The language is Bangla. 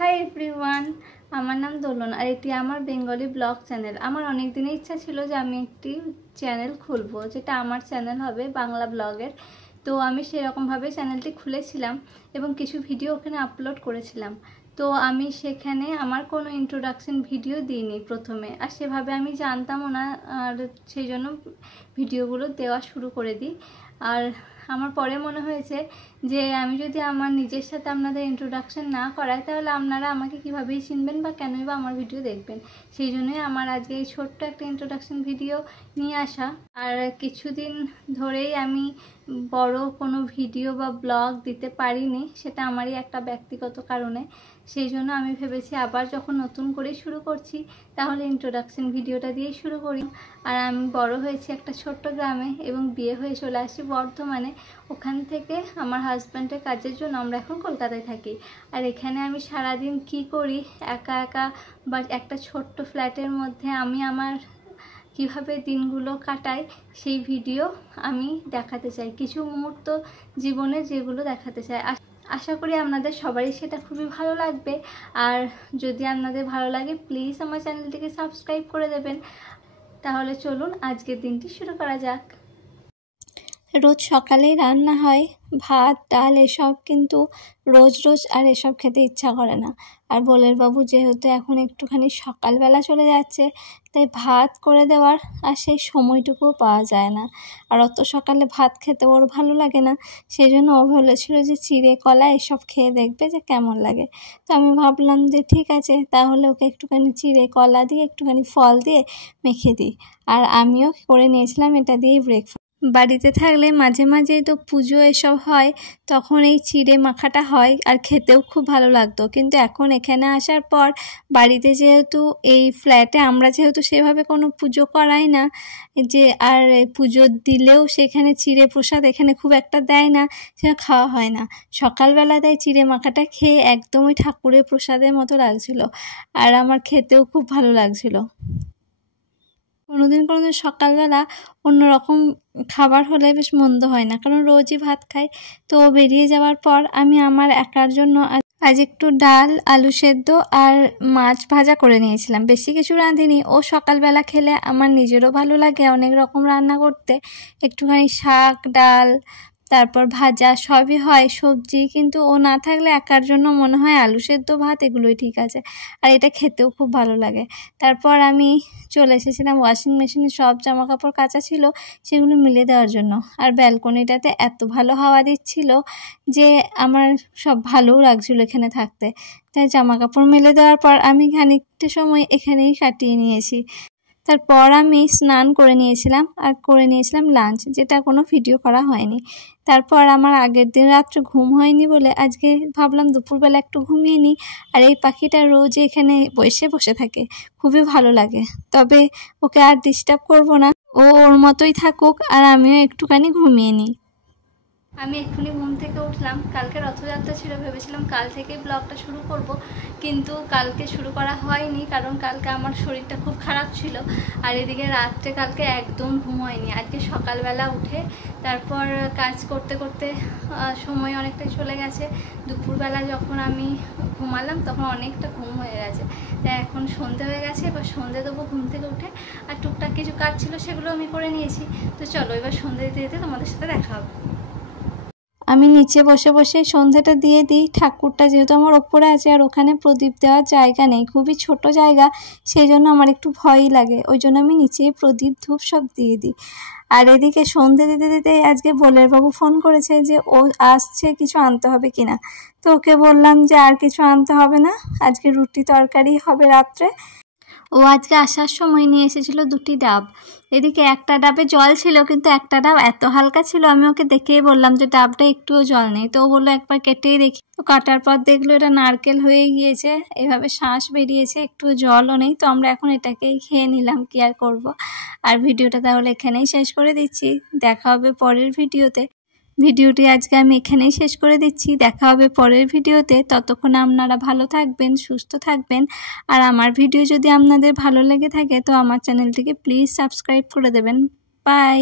হাই এভরিওয়ান, আমার নাম দোলন আর এটি আমার বেঙ্গলি ব্লগ চ্যানেল। আমার অনেক দিনের ইচ্ছা ছিল যে আমি একটি চ্যানেল খুলবো, যেটা আমার চ্যানেল হবে বাংলা ব্লগের। তো আমি সেরকমভাবে চ্যানেলটি খুলেছিলাম এবং কিছু ভিডিও ওখানে আপলোড করেছিলাম। তো আমি সেখানে আমার কোনো ইন্ট্রোডাকশন ভিডিও দিইনি প্রথমে, আর সেভাবে আমি জানতামও না, আর সেই জন্য ভিডিওগুলো দেওয়া শুরু করে দিই। আর আমার পরে মনে হয়েছে যে আমি যদি আমার নিজের সাথে আপনাদের ইন্ট্রোডাকশন না করাই, তাহলে আপনারা আমাকে কীভাবেই চিনবেন বা কেনই বা আমার ভিডিও দেখবেন। সেই জন্যই আমার আজকে এই ছোট্ট একটা ইন্ট্রোডাকশন ভিডিও নিয়ে আসা। আর কিছুদিন ধরেই আমি বড় কোনো ভিডিও বা ব্লগ দিতে পারিনি, সেটা আমারই একটা ব্যক্তিগত কারণে। সেই জন্য আমি ভেবেছি আবার যখন নতুন করে শুরু করছি, তাহলে ইন্ট্রোডাকশন ভিডিওটা দিয়েই শুরু করি। আর আমি বড় হয়েছি একটা ছোট্ট গ্রামে এবং বিয়ে হয়ে চলে আসি বর্ধমানে। ওখান থেকে আমার হাজব্যান্ডের কাজের জন্য আমরা এখন কলকাতায় থাকি। আর এখানে আমি সারাদিন কি করি একা একা, বা একটা ছোট্ট ফ্ল্যাটের মধ্যে আমি আমার কিভাবে দিনগুলো কাটাই, সেই ভিডিও আমি দেখাতে চাই। কিছু মুহূর্ত জীবনে যেগুলো দেখাতে চাই। আশা করি আপনাদের সবারই সেটা খুবই ভালো লাগবে। আর যদি আপনাদের ভালো লাগে, প্লিজ আমার চ্যানেলটিকে সাবস্ক্রাইব করে দেবেন। তাহলে চলুন আজকের দিনটি শুরু করা যাক। রোজ সকালেই রান্না হয় ভাত ডাল এসব, কিন্তু রোজ রোজ আর এসব খেতে ইচ্ছা করে না। আর বলের বাবু যেহেতু এখন একটুখানি সকালবেলা চলে যাচ্ছে, তাই ভাত করে দেওয়ার আর সেই সময়টুকুও পাওয়া যায় না। আর অত সকালে ভাত খেতে ওর ভালো লাগে না, সেই জন্য ও বলেছিল যে চিড়ে কলা এসব খেয়ে দেখবে যে কেমন লাগে। তো আমি ভাবলাম যে ঠিক আছে, তাহলে ওকে একটুখানি চিড়ে কলা দিয়ে একটুখানি ফল দিয়ে মেখে দিই। আর আমিও করে নিয়েছিলাম এটা দিয়েই ব্রেকফাস্ট। বাড়িতে থাকলে মাঝে মাঝেই তো পুজো এসব হয়, তখন এই চিড়ে মাখাটা হয় আর খেতেও খুব ভালো লাগতো। কিন্তু এখন এখানে আসার পর বাড়িতে যেহেতু এই ফ্ল্যাটে আমরা যেহেতু সেভাবে কোনো পুজো করাই না, যে আর পুজো দিলেও সেখানে চিড়ে প্রসাদ এখানে খুব একটা দেয় না, সেটা খাওয়া হয় না। সকালবেলা তাই চিড়ে মাখাটা খেয়ে একদমই ঠাকুরের প্রসাদের মতো লাগছিল, আর আমার খেতেও খুব ভালো লাগছিল। কোনোদিন সকালবেলা অন্যরকম খাবার হলে বেশ মন্দ হয় না, কারণ রোজই ভাত খাই। তো বেরিয়ে যাওয়ার পর আমি আমার একার জন্য আজ একটু ডাল আলু সেদ্ধ আর মাছ ভাজা করে নিয়েছিলাম। বেশি কিছু রাঁধিনি, ও সকালবেলা খেলে আমার নিজেরও ভালো লাগে অনেক রকম রান্না করতে। একটুখানি শাক ডাল তারপর ভাজা সবই হয়, সবজি, কিন্তু ও না থাকলে একার জন্য মনে হয় আলু সেদ্ধ ভাত এগুলোই ঠিক আছে। আর এটা খেতেও খুব ভালো লাগে। তারপর আমি চলে এসেছিলাম ওয়াশিং মেশিনে সব জামা কাপড় কাচা ছিল, সেগুলো মিলে দেওয়ার জন্য। আর ব্যালকনিটাতে এত ভালো হাওয়া দিচ্ছিল যে আমার সব ভালোও লাগছিল এখানে থাকতে। তাই জামা কাপড় মেলে দেওয়ার পর আমি খানিকটা সময় এখানেই কাটিয়ে নিয়েছি। তারপর আমি স্নান করে নিয়েছিলাম আর করে নিয়েছিলাম লাঞ্চ, যেটা কোনো ভিডিও করা হয়নি। তারপর আমার আগের দিন রাত্রে ঘুম হয়নি বলে আজকে ভাবলাম দুপুরবেলা একটু ঘুমিয়ে নিই। আর এই পাখিটা রোজ এখানে বসে থাকে, খুবই ভালো লাগে। তবে ওকে আর ডিস্টার্ব করবো না, ও ওর মতোই থাকুক আর আমিও একটুখানি ঘুমিয়ে নিই। আমি এক্ষুনি ঘুম থেকে উঠলাম। কালকে রথযাত্রা ছিল, ভেবেছিলাম কাল থেকে ব্লগটা শুরু করব, কিন্তু কালকে শুরু করা হয়নি, কারণ কালকে আমার শরীরটা খুব খারাপ ছিল। আর এদিকে রাত্রে কালকে একদম ঘুম হয়নি। আজকে সকালবেলা উঠে তারপর কাজ করতে করতে সময় অনেকটাই চলে গেছে। দুপুরবেলা যখন আমি ঘুমালাম তখন অনেকটা ঘুম হয়ে গেছে। তাই এখন সন্ধে হয়ে গেছে, এবার সন্ধে দেবো ঘুম থেকে উঠে। আর টুকটাক কিছু কাজ ছিল সেগুলো আমি করে নিয়েছি। তো চলো এবার সন্ধে দিতে দিতে তোমাদের সাথে দেখা হবে। আমি নিচে বসে বসে সন্ধেটা দিয়ে দিই। ঠাকুরটা যেহেতু আমার ওপরে আছে আর ওখানে প্রদীপ দেওয়ার জায়গা নেই, খুবই ছোট জায়গা, সেই জন্য আমার একটু ভয়ই লাগে। ওই জন্য আমি নিচেই প্রদীপ ধূপ সব দিয়ে দিই। আর এদিকে সন্ধে দিতে দিতে আজকে বলের বাবু ফোন করেছে যে ও আসছে, কিছু আনতে হবে কিনা। তো ওকে বললাম যে আর কিছু আনতে হবে না, আজকে রুটি তরকারি হবে রাত্রে। ও আজকে আসার সময় নিয়ে এসেছিল 2টি ডাব। এদিকে একটা ডাবে জল ছিল, কিন্তু একটা ডাব এত হালকা ছিল আমি ওকে দেখেই বললাম যে ডাবটা একটুও জল নেই। তো ও বললো একবার কেটেই দেখি। তো কাটার পর দেখলো এটা নারকেল হয়ে গিয়েছে, এভাবে শাঁস বেরিয়েছে, একটু জলও নেই। তো আমরা এখন এটাকেই খেয়ে নিলাম, কি আর করবো। আর ভিডিওটা তাহলে এখানেই শেষ করে দিচ্ছি, দেখা হবে পরের ভিডিওতে। ভিডিওটি আজকে আমি এখানেই শেষ করে দিচ্ছি, দেখা হবে পরের ভিডিওতে। ততক্ষণ আপনারা ভালো থাকবেন, সুস্থ থাকবেন। আর আমার ভিডিও যদি আপনাদের ভালো লেগে থাকে তো আমার চ্যানেলটিকে প্লিজ সাবস্ক্রাইব করে দেবেন। বাই।